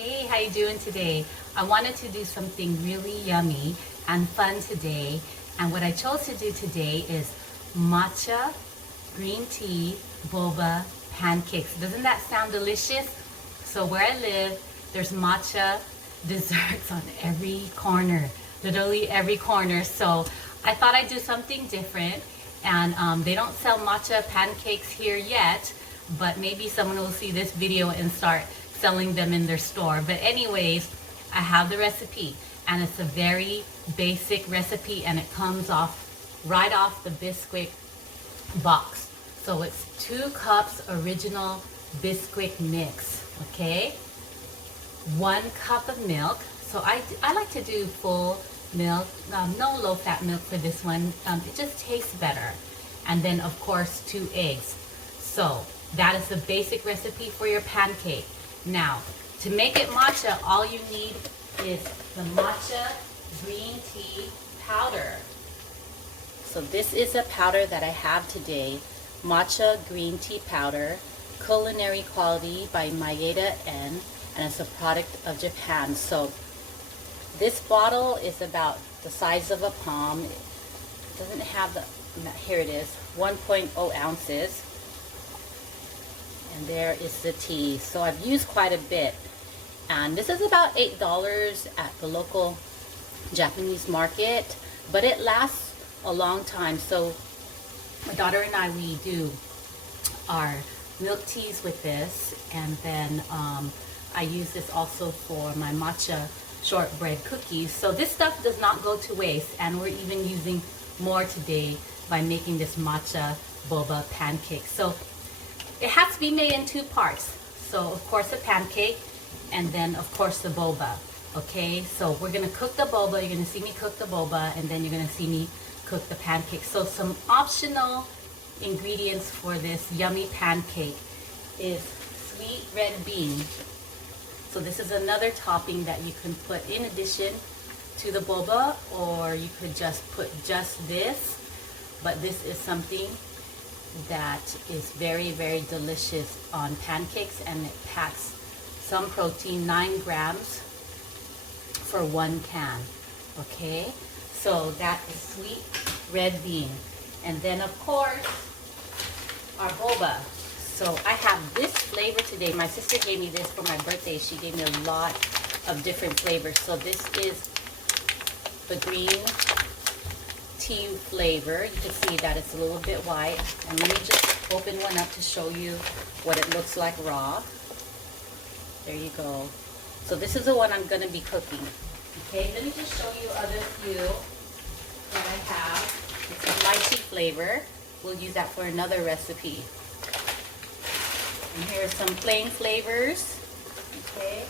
Hey, how you doing today? I wanted to do something really yummy and fun today, and what I chose to do today is matcha green tea boba pancakes. Doesn't that sound delicious? So where I live, there's matcha desserts on every corner, literally every corner. So I thought I'd do something different, and they don't sell matcha pancakes here yet, but maybe someone will see this video and start selling them in their store. But anyways, I have the recipe, and it's a very basic recipe, and it comes off right off the bisquick box. So it's 2 cups original bisquick mix, okay? 1 cup of milk. So I like to do full milk, no low-fat milk for this one. It just tastes better. And then of course 2 eggs. So that is the basic recipe for your pancake. Now, to make it matcha, all you need is the matcha green tea powder. So this is a powder that I have today, matcha green tea powder, culinary quality by Maeda N, and it's a product of Japan. So this bottle is about the size of a palm. It doesn't have the, here it is, 1.0 ounces. And there is the tea. So I've used quite a bit. And this is about $8 at the local Japanese market, but it lasts a long time. So my daughter and I, we do our milk teas with this, and then I use this also for my matcha shortbread cookies. So this stuff does not go to waste, and we're even using more today by making this matcha boba pancake. So it has to be made in 2 parts. So of course the pancake, and then of course the boba. Okay, so we're gonna cook the boba. You're gonna see me cook the boba, and then you're gonna see me cook the pancake. So some optional ingredients for this yummy pancake is sweet red bean. So this is another topping that you can put in addition to the boba, or you could just put just this, but this is something that is very, very delicious on pancakes, and it packs some protein, 9 grams for 1 can. Okay, so that is sweet red bean. And then of course our boba. So I have this flavor today. My sister gave me this for my birthday. She gave me a lot of different flavors. So this is the green tea flavor. You can see that it's a little bit white. And let me just open one up to show you what it looks like raw. There you go. So this is the one I'm going to be cooking. Okay, let me just show you other few that I have. It's a lychee flavor. We'll use that for another recipe. And here are some plain flavors. Okay.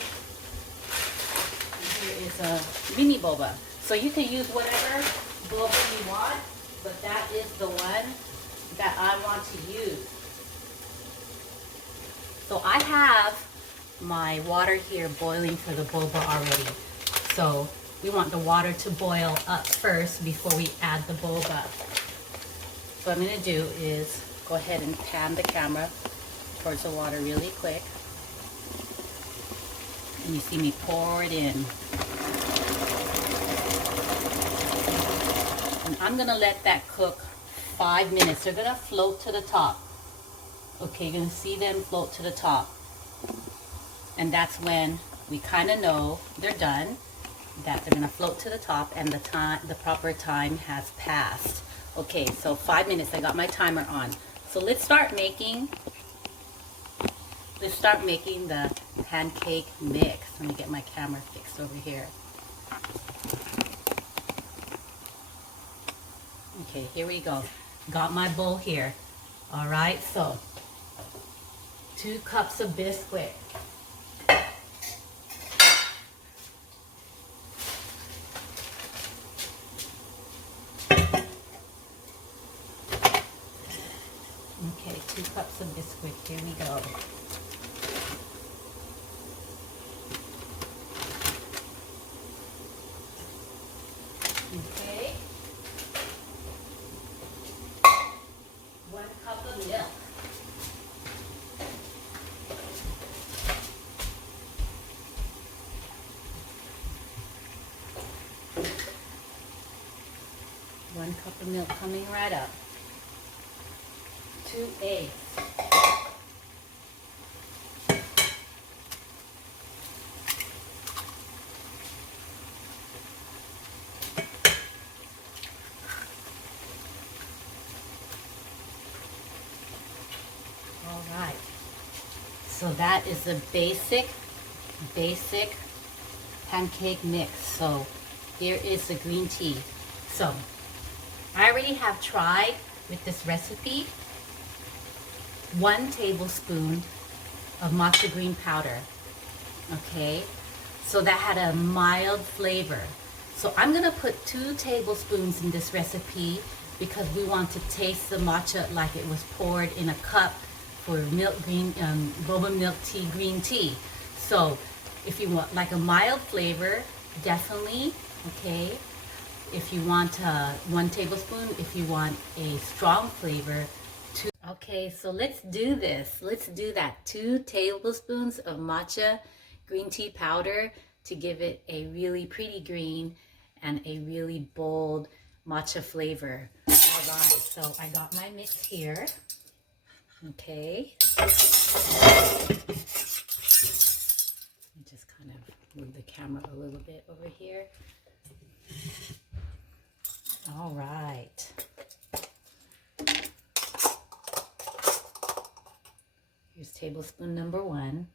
And here is a mini boba. So you can use whatever boba you want, but that is the one that I want to use. So I have my water here boiling for the boba already. So we want the water to boil up first before we add the boba. So what I'm going to do is go ahead and pan the camera towards the water really quick. And you see me pour it in. And I'm going to let that cook 5 minutes. They're going to float to the top. Okay, you're going to see them float to the top. And that's when we kind of know they're done, that they're going to float to the top and the proper time has passed. Okay, so 5 minutes. I got my timer on. So let's start making the pancake mix. Let me get my camera fixed over here. Okay, here we go. Got my bowl here. All right, so 2 cups of bisquick. Okay, 2 cups of bisquick. Here we go. Okay. 1 cup of milk. cup of milk coming right up. 2 eggs. All right. So that is the basic pancake mix. So here is the green tea. So I already have tried with this recipe 1 tablespoon of matcha green powder. Okay, so that had a mild flavor. So I'm gonna put 2 tablespoons in this recipe because we want to taste the matcha like it was poured in a cup for boba milk tea, green tea. So if you want like a mild flavor, definitely, okay. If you want 1 tablespoon, if you want a strong flavor, 2. Okay, so let's do this. Let's do that. 2 tablespoons of matcha green tea powder to give it a really pretty green and a really bold matcha flavor. All right, so I got my mix here. Okay. Let me just kind of move the camera a little bit over here. All right. Here's tablespoon number 1.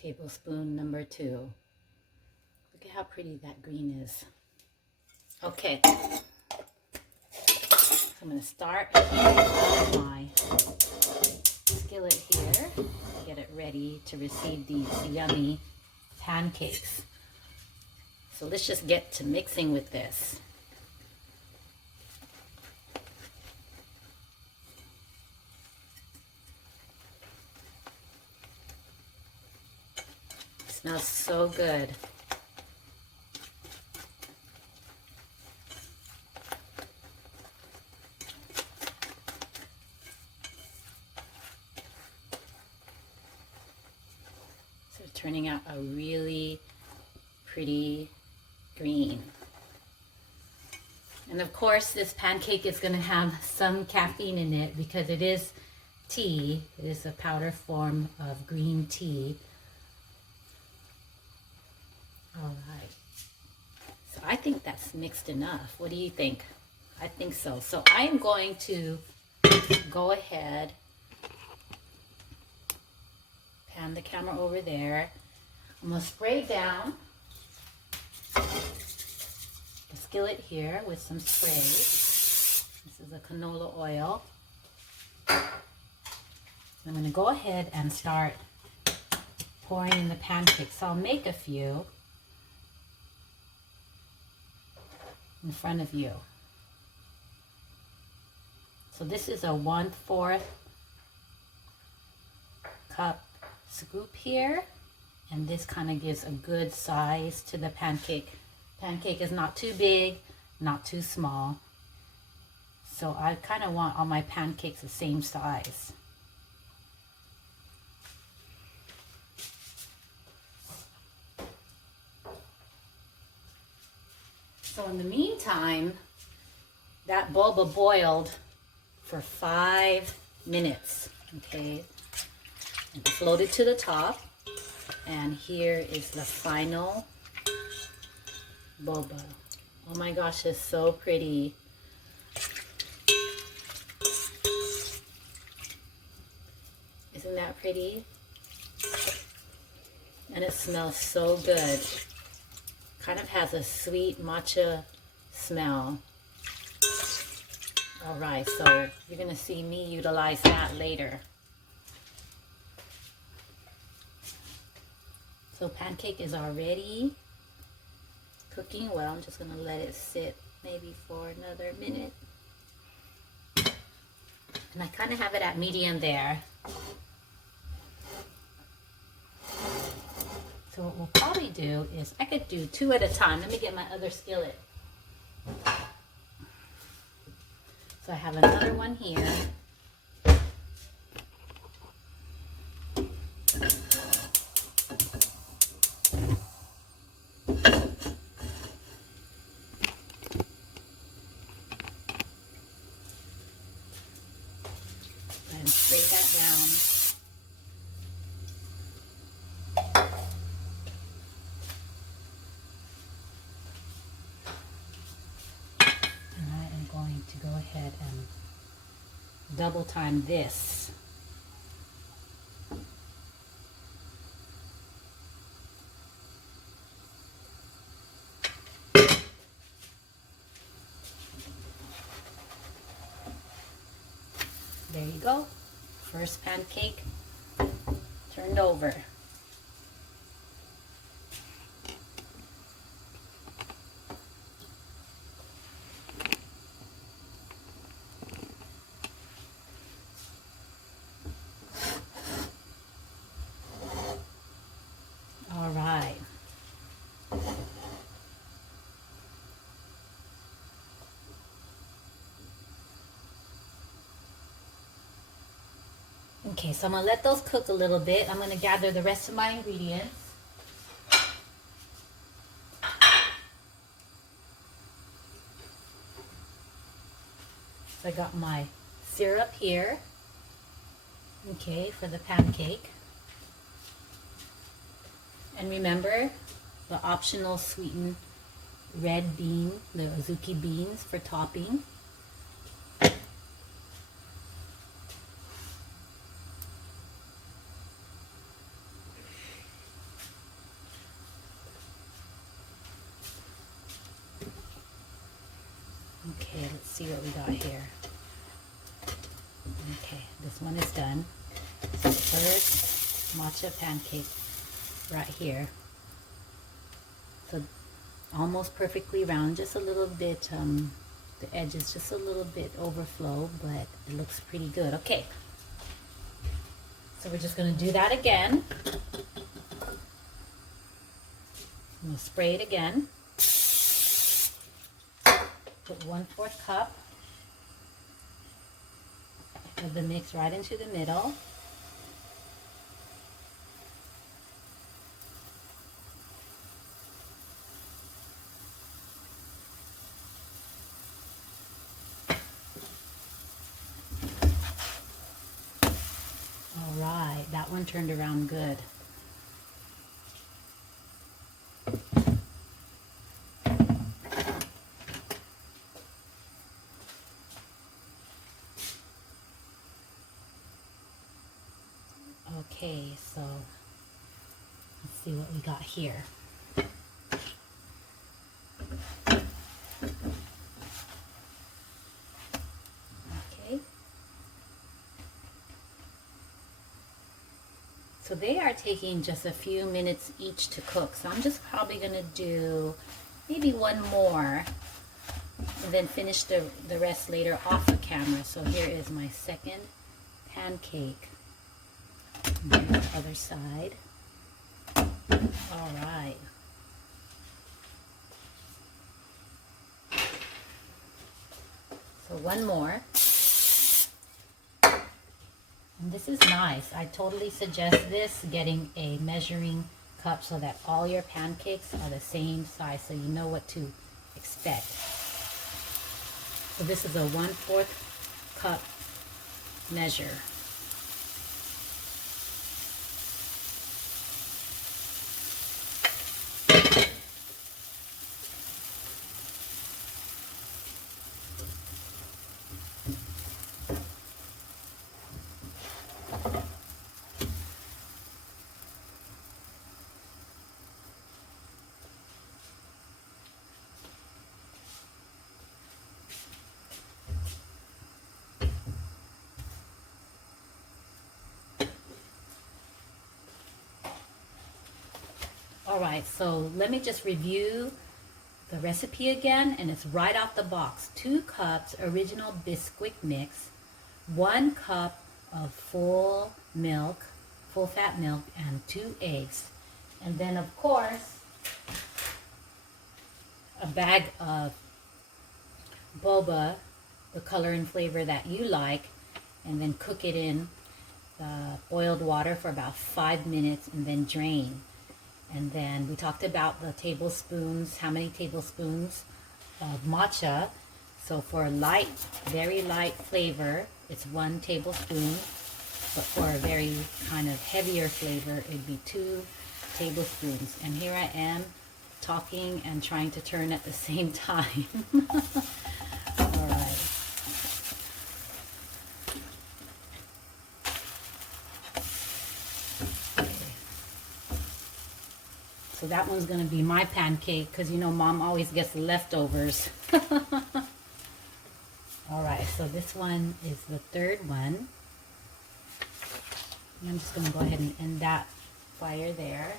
Tablespoon number 2. Look at how pretty that green is. Okay. So I'm going to start on my skillet here. Get it ready to receive these yummy pancakes. So let's just get to mixing with this. It smells so good. So turning out a really pretty green. And of course this pancake is going to have some caffeine in it because it is tea. It is a powder form of green tea. All right. So I think that's mixed enough. What do you think? I think so. So I am going to go ahead, pan the camera over there. I'm going to spray down the skillet here with some spray. This is a canola oil. I'm going to go ahead and start pouring in the pancakes. So I'll make a few in front of you. So this is a 1/4 cup scoop here, and this kind of gives a good size to the pancake. Pancake is not too big, not too small. So I kind of want all my pancakes the same size. So in the meantime, that boba boiled for 5 minutes, okay? And float it to the top. And here is the final boba. Oh my gosh, it's so pretty. Isn't that pretty? And it smells so good. Kind of has a sweet matcha smell. All right, so you're gonna see me utilize that later. So pancake is already cooking well. I'm just gonna let it sit maybe for another minute. And I kind of have it at medium there. So what we'll probably do is, I could do 2 at a time. Let me get my other skillet. So I have another one here. And spray that down. And I am going to go ahead and double time this. There you go. First pancake turned over. All right. Okay, so I'm going to let those cook a little bit. I'm going to gather the rest of my ingredients. So I got my syrup here, okay, for the pancake. And remember, the optional sweetened red bean, the azuki beans for topping. Okay, let's see what we got here. Okay, this one is done. So first matcha pancake right here. So almost perfectly round, just a little bit, the edges just a little bit overflow, but it looks pretty good. Okay, so we're just going to do that again. I'm going to spray it again. Put 1/4 cup of the mix right into the middle. All right, that one turned around good. Okay, so let's see what we got here. Okay. So they are taking just a few minutes each to cook. So I'm just probably going to do maybe one more and then finish the rest later off the camera. So here is my second pancake. And the other side. All right. So one more. And this is nice. I totally suggest this, getting a measuring cup so that all your pancakes are the same size so you know what to expect. So this is a 1/4 cup measure. All right, so let me just review the recipe again, and it's right off the box. 2 cups original bisquick mix, 1 cup of full milk, full fat milk, and 2 eggs. And then of course, a bag of boba the color and flavor that you like, and then cook it in the boiled water for about 5 minutes and then drain. And then we talked about the tablespoons, how many tablespoons of matcha. So for a light, very light flavor, it's 1 tablespoon. But for a very kind of heavier flavor, it'd be 2 tablespoons. And here I am talking and trying to turn at the same time. All right. So that one's going to be my pancake because, you know, Mom always gets the leftovers. All right, so this one is the 3rd one. And I'm just going to go ahead and end that fire there.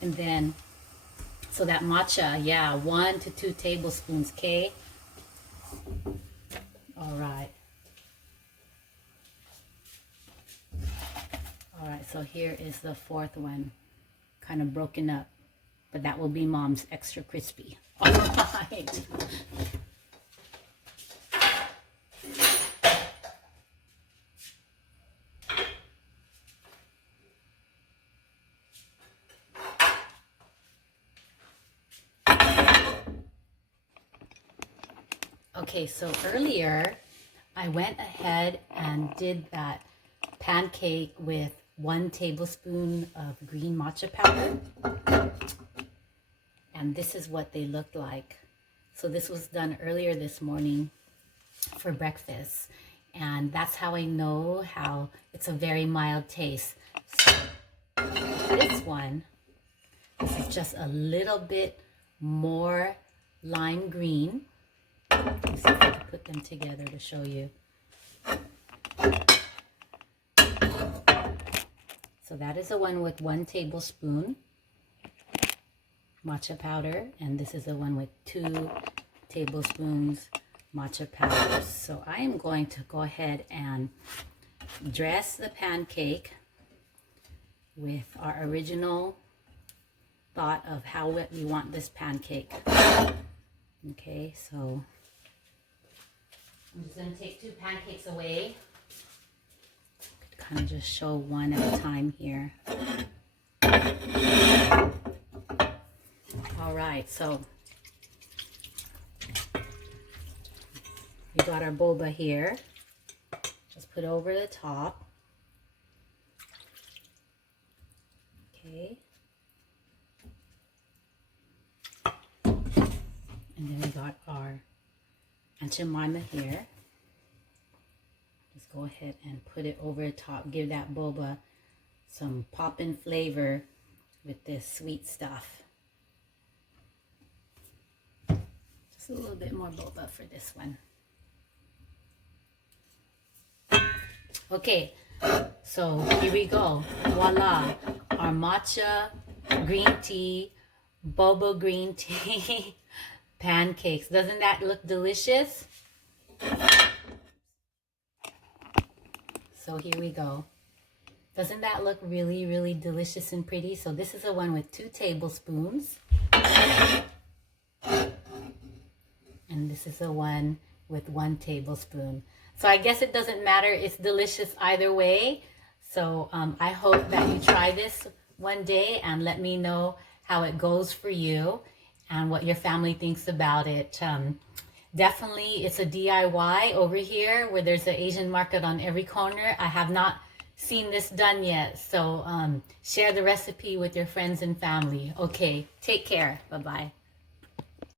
And then, so that matcha, yeah, 1 to 2 tablespoons, okay? All right. All right, so here is the 4th one, kind of broken up, but that will be Mom's extra crispy. All right. Okay, so earlier I went ahead and did that pancake with 1 tablespoon of green matcha powder. And this is what they looked like. So this was done earlier this morning for breakfast. And that's how I know how it's a very mild taste. So this one, this is just a little bit more lime green. Let's see if I can put them together to show you. So that is the one with 1 tablespoon matcha powder, and this is the one with 2 tablespoons matcha powder. So I am going to go ahead and dress the pancake with our original thought of how we want this pancake. Okay, so I'm just going to take 2 pancakes away. Kind of just show one at a time here. All right, so we got our boba here. Just put over the top. Okay. And then we got our Jemima here. Just go ahead and put it over the top. Give that boba some poppin' flavor with this sweet stuff. Just a little bit more boba for this one. Okay, so here we go. Voila, our matcha green tea, boba green tea pancakes. Doesn't that look delicious? So here we go. Doesn't that look really, really delicious and pretty? So this is the one with 2 tablespoons. And this is the one with 1 tablespoon. So I guess it doesn't matter. It's delicious either way. So I hope that you try this one day and let me know how it goes for you and what your family thinks about it. Definitely, it's a DIY over here where there's an Asian market on every corner. I have not seen this done yet. So share the recipe with your friends and family. Okay, take care. Bye-bye.